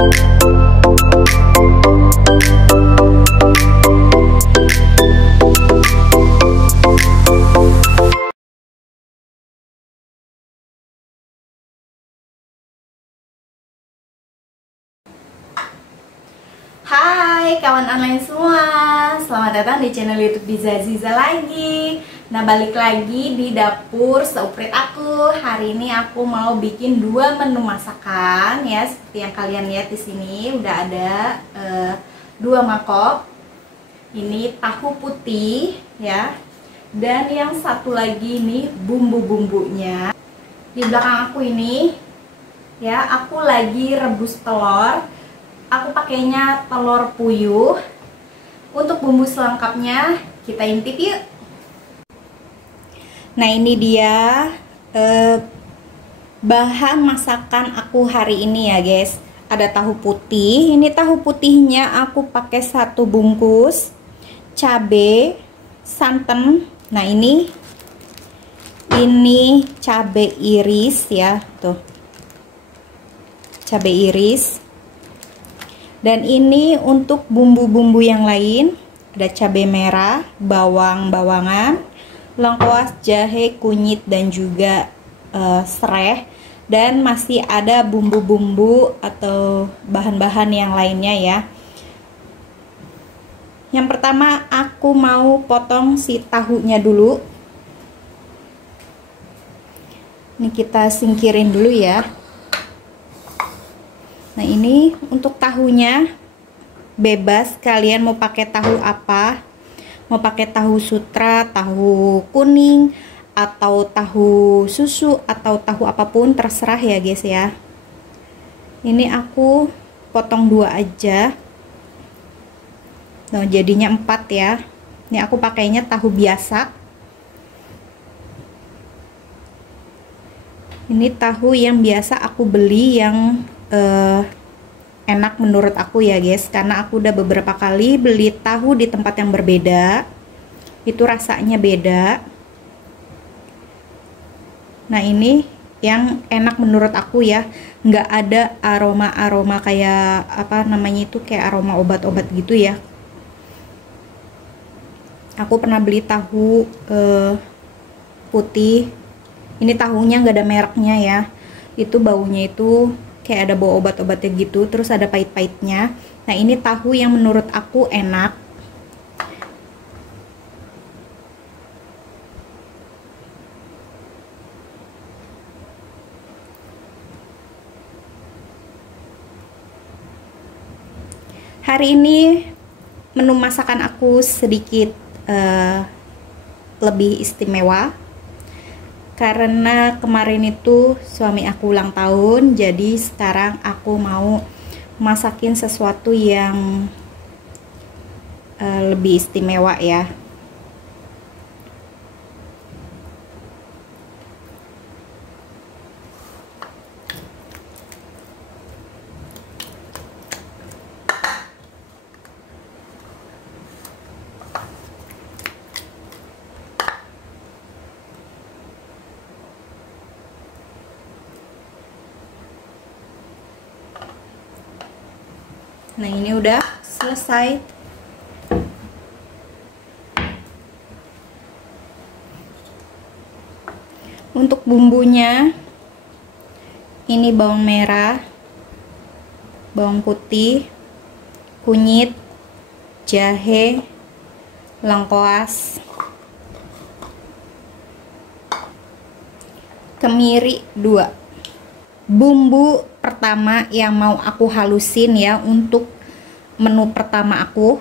Hai kawan online semua, selamat datang di channel YouTube Biza Aziza lagi. Nah, balik lagi di dapur seuprit aku. Hari ini aku mau bikin dua menu masakan ya, seperti yang kalian lihat di sini udah ada dua mangkok. Ini tahu putih ya, dan yang satu lagi ini bumbu-bumbunya. Di belakang aku ini ya, aku lagi rebus telur. Aku pakainya telur puyuh. Untuk bumbu selengkapnya kita intip yuk. Nah, ini dia bahan masakan aku hari ini ya guys. Ada tahu putih. Ini tahu putihnya aku pakai 1 bungkus. Cabe, santan. Nah, ini cabe iris ya, tuh. Cabe iris. Dan ini untuk bumbu-bumbu yang lain, ada cabai merah, bawang-bawangan, lengkuas, jahe, kunyit, dan juga sereh. Dan masih ada bumbu-bumbu atau bahan-bahan yang lainnya ya. Yang pertama aku mau potong si tahunya dulu. Ini kita singkirin dulu ya. Nah, ini untuk tahunya bebas, kalian mau pakai tahu apa, mau pakai tahu sutra, tahu kuning, atau tahu susu, atau tahu apapun terserah ya guys ya. Ini aku potong 2 aja. Nah, jadinya 4 ya. Ini aku pakainya tahu biasa. Ini tahu yang biasa aku beli, yang enak menurut aku ya guys, karena aku udah beberapa kali beli tahu di tempat yang berbeda, itu rasanya beda. Nah, ini yang enak menurut aku ya, nggak ada aroma-aroma kayak apa namanya itu, kayak aroma obat-obat gitu ya. Aku pernah beli tahu putih, ini tahunya nggak ada mereknya ya, itu baunya itu kayak ada bau obat-obatnya gitu, terus ada pahit-pahitnya. Nah, ini tahu yang menurut aku enak. Hari ini menu masakan aku sedikit lebih istimewa. Karena kemarin itu suami aku ulang tahun, jadi sekarang aku mau masakin sesuatu yang lebih istimewa ya. Nah, ini udah selesai. Untuk bumbunya, ini bawang merah, bawang putih, kunyit, jahe, lengkuas, kemiri 2. Bumbu pertama yang mau aku halusin ya untuk menu pertama aku.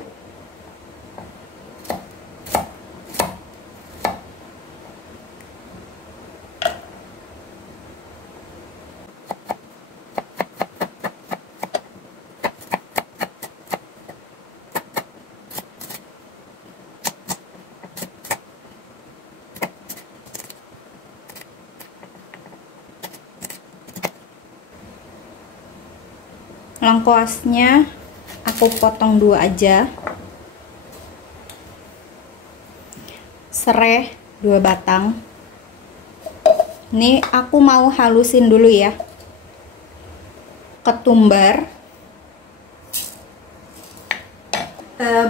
Lengkuasnya aku potong 2 aja. Sereh 2 batang. Ini aku mau halusin dulu ya. Ketumbar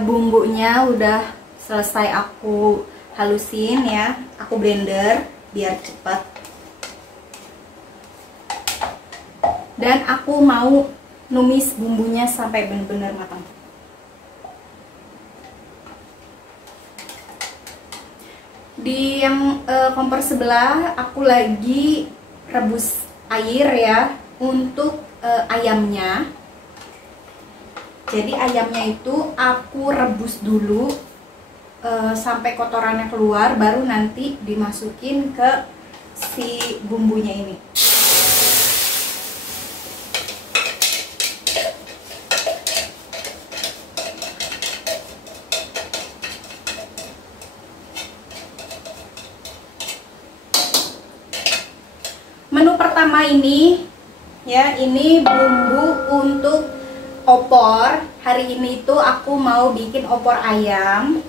Bumbunya udah selesai aku halusin ya, aku blender biar cepat. Dan aku mau numis bumbunya sampai benar-benar matang. Di yang kompor sebelah aku lagi rebus air ya untuk ayamnya. Jadi ayamnya itu aku rebus dulu sampai kotorannya keluar, baru nanti dimasukin ke si bumbunya ini. Menu pertama ini ya, ini bumbu untuk opor. Hari ini tuh aku mau bikin opor ayam.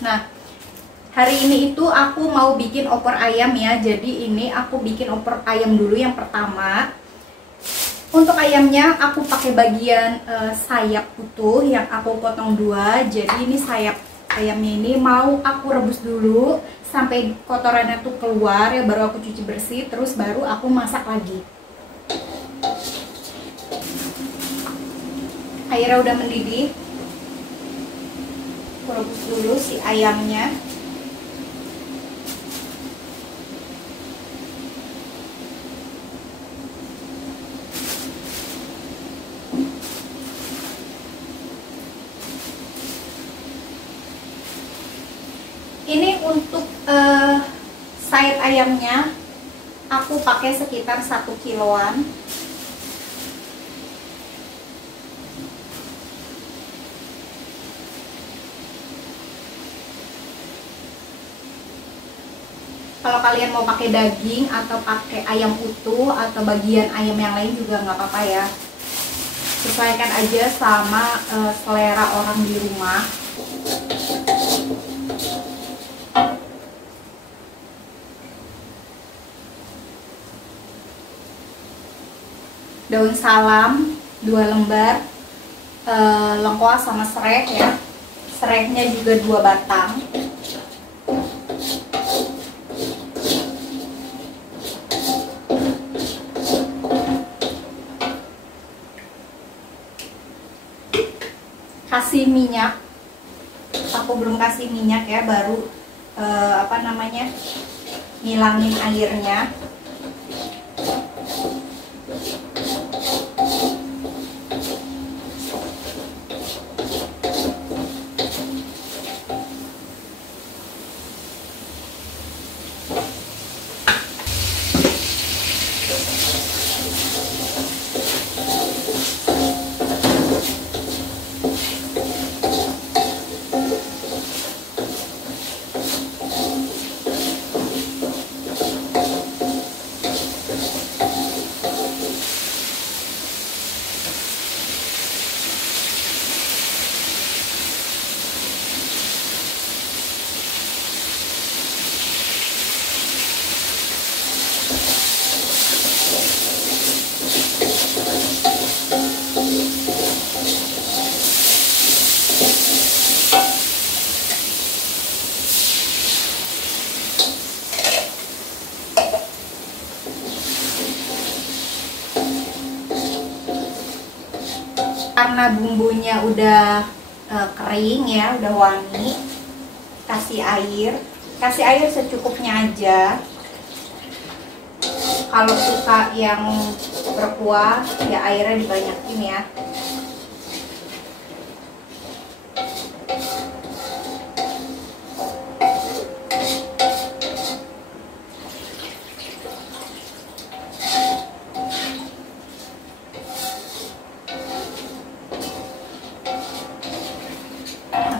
Nah, hari ini itu aku mau bikin opor ayam ya. Jadi ini aku bikin opor ayam dulu yang pertama. Untuk ayamnya aku pakai bagian sayap utuh yang aku potong dua. Jadi ini sayap ayamnya ini mau aku rebus dulu sampai kotorannya tuh keluar ya, baru aku cuci bersih, terus baru aku masak lagi. Airnya udah mendidih. Aku rebus dulu si ayamnya. Ini untuk sayap ayamnya aku pakai sekitar 1 kiloan. Kalau kalian mau pakai daging atau pakai ayam utuh atau bagian ayam yang lain juga nggak apa-apa ya. Sesuaikan aja sama selera orang di rumah. Daun salam 2 lembar, lengkuas sama serai ya. Serainya juga 2 batang. Kasih minyak. Aku belum kasih minyak ya, baru ngilangin airnya. Karena bumbunya udah kering ya, udah wangi, kasih air secukupnya aja. Kalau suka yang berkuah ya airnya dibanyakin ya.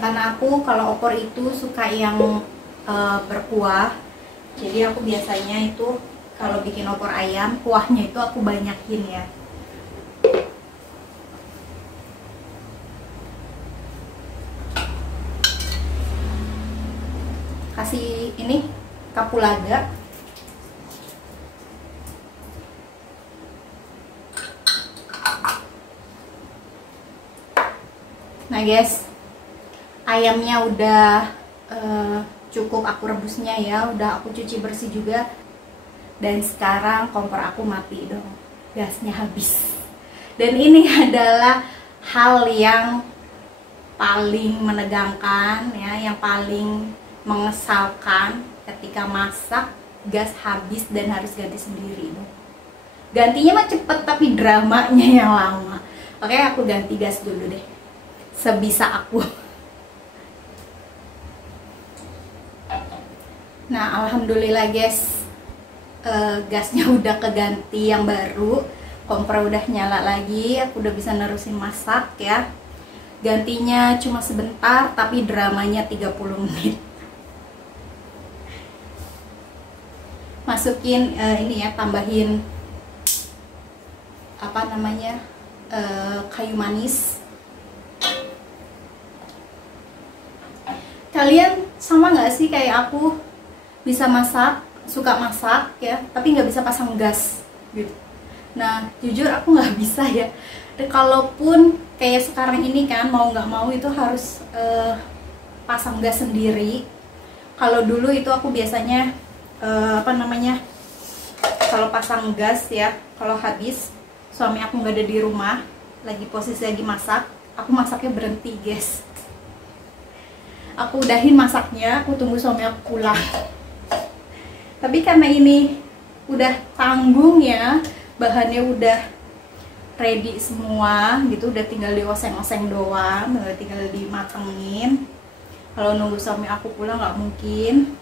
Karena aku kalau opor itu suka yang berkuah, jadi aku biasanya itu kalau bikin opor ayam, kuahnya itu aku banyakin ya. kasih ini kapulaga. Nah guys, ayamnya udah cukup aku rebusnya ya, udah aku cuci bersih juga. Dan sekarang kompor aku mati dong, gasnya habis. Dan ini adalah hal yang paling menegangkan ya, yang paling mengesalkan ketika masak, gas habis dan harus ganti sendiri dong. Gantinya mah cepet tapi dramanya yang lama. Oke, aku ganti gas dulu deh, sebisa aku. Nah alhamdulillah guys, gasnya udah keganti yang baru, kompor udah nyala lagi, aku udah bisa nerusin masak ya. Gantinya cuma sebentar tapi dramanya 30 menit. Masukin ini ya, tambahin apa namanya, kayu manis. Kalian sama nggak sih kayak aku, bisa masak, suka masak ya, tapi nggak bisa pasang gas gitu. Nah jujur aku nggak bisa ya. Kalaupun kayak sekarang ini kan, mau nggak mau itu harus pasang gas sendiri. Kalau dulu itu aku biasanya apa namanya, kalau pasang gas ya, kalau habis suami aku nggak ada di rumah, lagi posisi lagi masak, aku masaknya berhenti guys. Aku udahin masaknya, aku tunggu suami aku pulang. Tapi karena ini udah tanggung ya, bahannya udah ready semua gitu, udah tinggal dioseng-oseng doang, udah tinggal dimatengin. Kalau nunggu suami aku pulang nggak mungkin,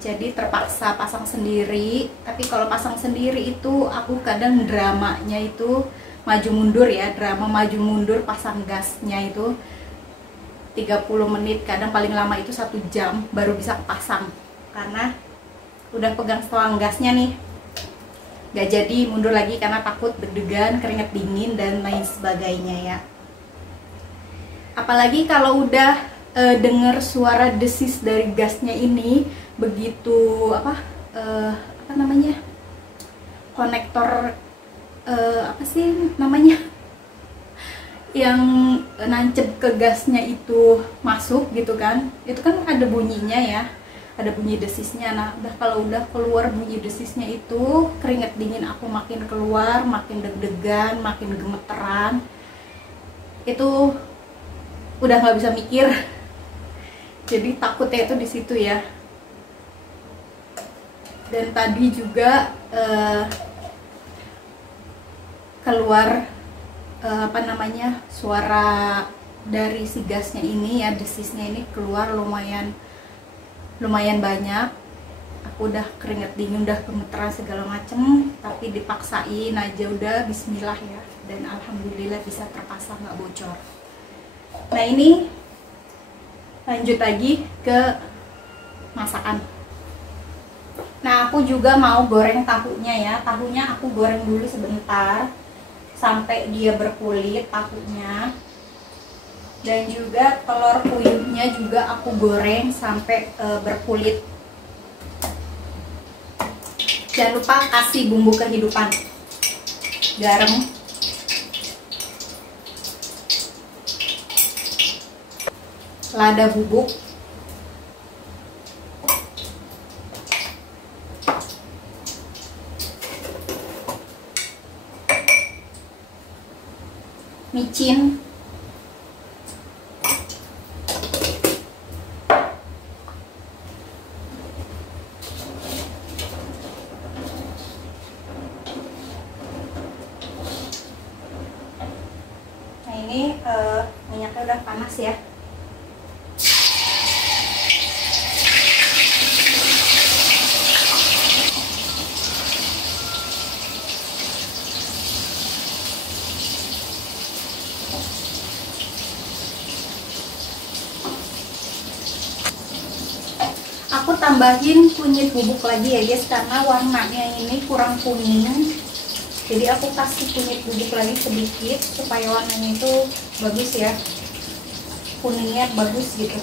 jadi terpaksa pasang sendiri. Tapi kalau pasang sendiri itu aku kadang dramanya itu maju mundur ya, drama maju mundur pasang gasnya itu 30 menit, kadang paling lama itu 1 jam baru bisa pasang, karena udah pegang selang gasnya nih, gak jadi mundur lagi karena takut deg-degan, keringet dingin dan lain sebagainya ya. Apalagi kalau udah dengar suara desis dari gasnya ini, begitu apa namanya, konektor apa sih namanya, yang nancep ke gasnya itu masuk gitu kan, itu kan ada bunyinya ya, ada bunyi desisnya. Nah udah, kalau udah keluar bunyi desisnya itu, keringet dingin aku makin keluar, makin deg-degan, makin gemeteran. Itu udah nggak bisa mikir. Jadi takutnya itu di situ ya. Dan tadi juga keluar apa namanya, suara dari si gasnya ini ya, desisnya ini keluar lumayan banyak. Aku udah keringet dingin, udah gemeteran segala macem, tapi dipaksain aja, udah bismillah ya, dan alhamdulillah bisa terpasang, nggak bocor. Nah ini lanjut lagi ke masakan. Nah aku juga mau goreng tahunya ya, tahunya aku goreng dulu sebentar sampai dia berkulit tahunya. Dan juga telur puyuhnya juga aku goreng sampai berkulit. Jangan lupa kasih bumbu kehidupan, garam, lada bubuk, micin, nah ini minyaknya udah panas ya. Aku tambahin kunyit bubuk lagi ya guys, karena warnanya ini kurang kuning. Jadi aku kasih kunyit bubuk lagi sedikit supaya warnanya itu bagus ya, kuningnya bagus gitu.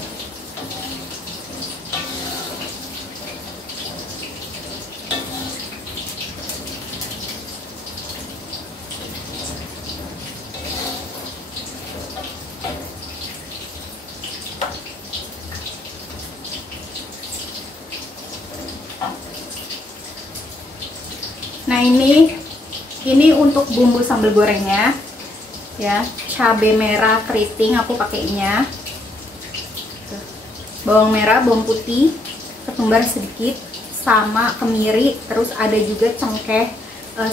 ini untuk bumbu sambal gorengnya ya. Cabai merah keriting aku pakainya. Bawang merah, bawang putih, ketumbar sedikit, sama kemiri, terus ada juga cengkeh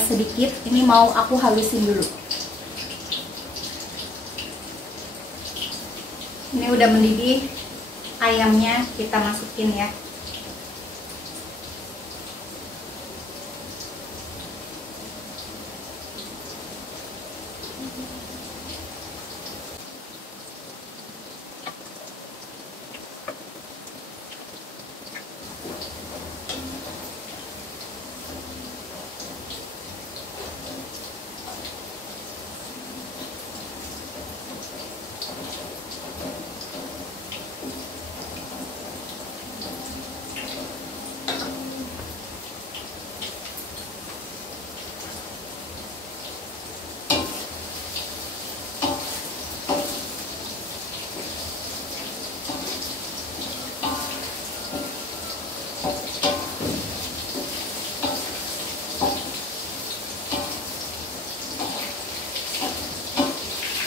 sedikit. Ini mau aku halusin dulu. Ini udah mendidih, ayamnya kita masukin ya.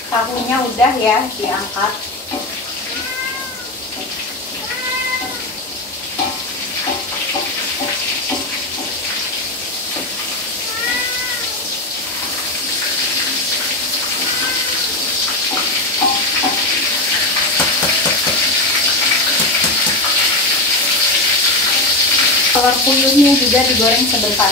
Tahunya udah ya diangkat. Telur puyuhnya juga digoreng sebentar.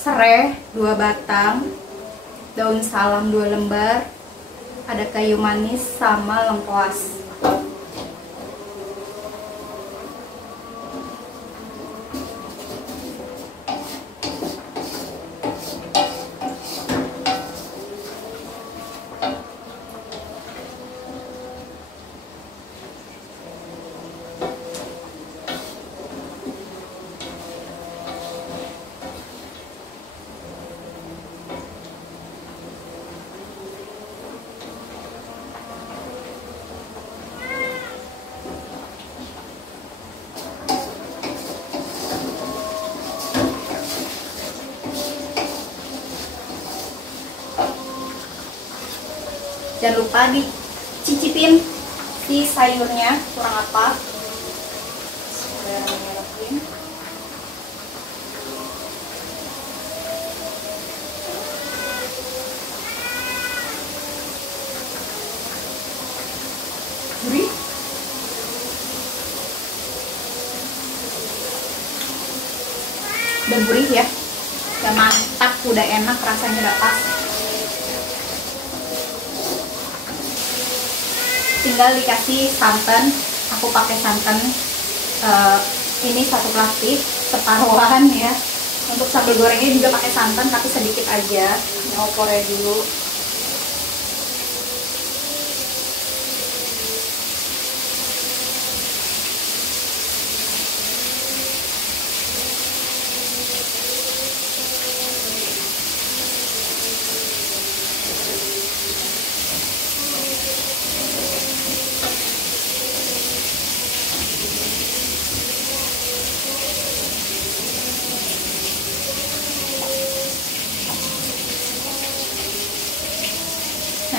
Serai 2 batang, daun salam 2 lembar, ada kayu manis sama lengkuas. Jangan lupa dicicipin si sayurnya kurang apa. Gurih. Udah gurih ya. Udah mantap, udah enak, rasanya udah pas. Tinggal dikasih santan. Aku pakai santan ini 1 plastik separuhan ya. Untuk sambal gorengnya juga pakai santan tapi sedikit aja. Ini opornya dulu.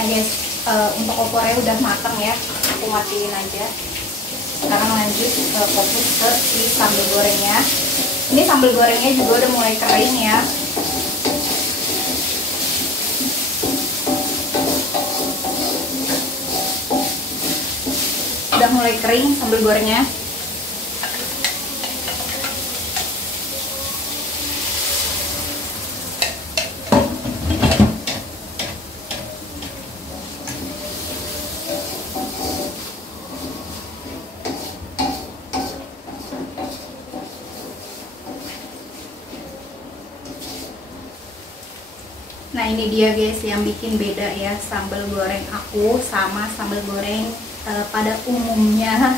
Nah guys, untuk opornya udah matang ya, aku matiin aja. Sekarang lanjut fokus ke si sambal gorengnya. Ini sambal gorengnya juga udah mulai kering ya. Udah mulai kering sambal gorengnya. Nah ini dia guys yang bikin beda ya sambal goreng aku sama sambal goreng pada umumnya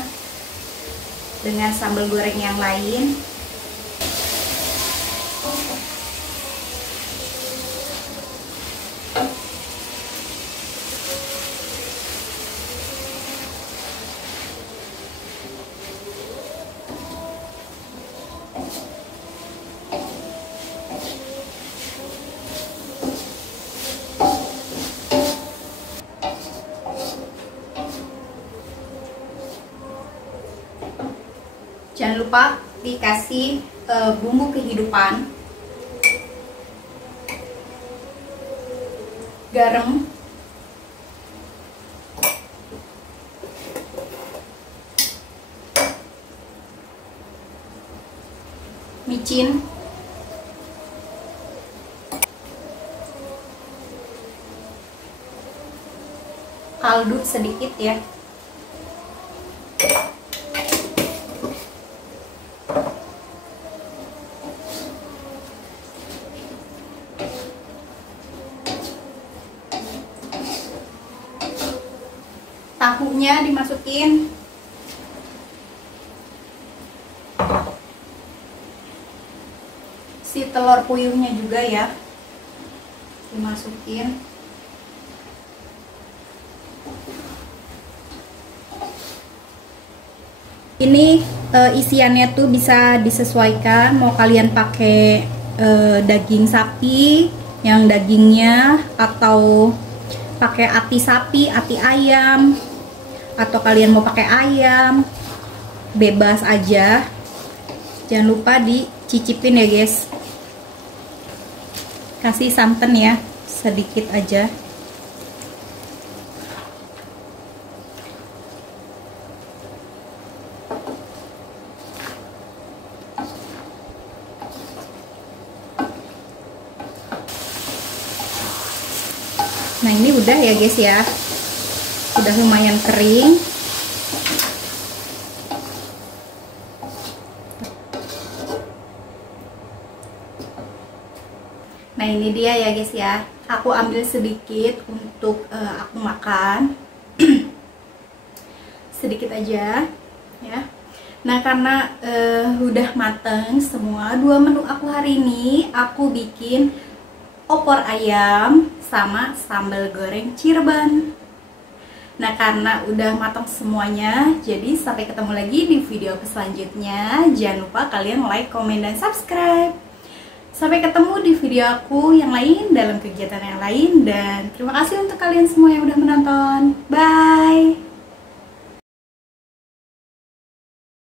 dengan sambal goreng yang lain. Jangan lupa dikasih bumbu kehidupan, garam, micin, kaldu sedikit ya. Tahunya dimasukin. Si telur puyuhnya juga ya dimasukin. Ini isiannya tuh bisa disesuaikan, mau kalian pakai daging sapi yang dagingnya, atau pakai ati sapi, ati ayam, atau kalian mau pakai ayam, bebas aja. Jangan lupa dicicipin ya guys. Kasih santan ya, sedikit aja. Nah ini udah ya guys ya, udah lumayan kering. Nah ini dia ya guys ya, aku ambil sedikit untuk aku makan. Sedikit aja ya. Nah karena udah mateng semua, dua menu aku hari ini aku bikin opor ayam sama sambal goreng Cirebon. Nah karena udah matang semuanya, jadi sampai ketemu lagi di video selanjutnya. Jangan lupa kalian like, komen, dan subscribe. Sampai ketemu di video aku yang lain, dalam kegiatan yang lain. Dan terima kasih untuk kalian semua yang udah menonton. Bye.